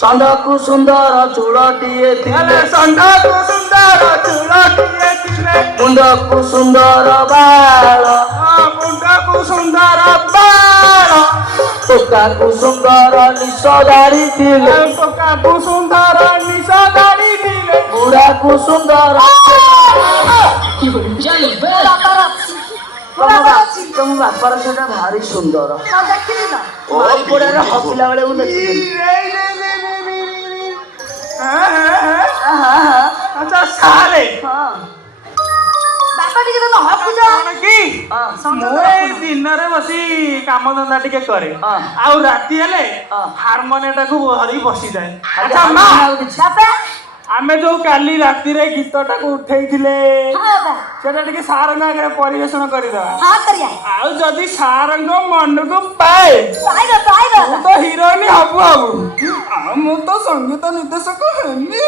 ଷଣ୍ଢକୁ ସୁନ୍ଦର ଚୂଳଟିଏ ଥିଲେ ଷଣ୍ଢକୁ ସୁନ୍ଦର ଚୂଳଟିଏ ଥିଲେ ମୁଣ୍ଡକୁ ସୁନ୍ଦର ବାଳ ମୁଣ୍ଡକୁ ସୁନ୍ଦର ବାଳ ଟୋକାକୁ ସୁନ୍ଦର ନିଶ ଦାଢ଼ି ଥିଲେ ଟୋକାକୁ ସୁନ୍ଦର ନିଶ ଦାଢ଼ି ଥିଲେ ବୁଢ଼ାକୁ ସୁନ୍ଦର ତମ ବାପାର ସେଟା ଭାରି ସୁନ୍ଦର ପଡାରେ ହସିଲା ବେଳେ ମୁଁ ଦେଖିଲି ଆଚ୍ଛା ସାରେ ବାପା ଟିକେ ତମେ ହସୁଛ କି ମୁଁ ଏଇ ଦିନରେ ବସି କାମ ଧନ୍ଦା ଟିକେ କରେ ଆଉ ରାତି ହେଲେ ହାରମୋନିୟମଟାକୁ ଧରି ବସିଯାଏ। ଆଚ୍ଛା ମା ଆମେ ଯୋଉ କାଲି ରାତିରେ ଗୀତଟାକୁ ଉଠେଇଥିଲେ ସେଟା ଟିକେ ସାରଙ୍କ ଆଗରେ ପରିବେଷଣ କରିଦବା ଆଉ ଯଦି ସାରଙ୍କ ମନକୁ ପାଏ ମୁଁ ତ ହିରୋଇନ ହବୁ ଆଉ ମୁଁ ତ ସଙ୍ଗୀତ ନିର୍ଦ୍ଦେଶକ ହେଲି।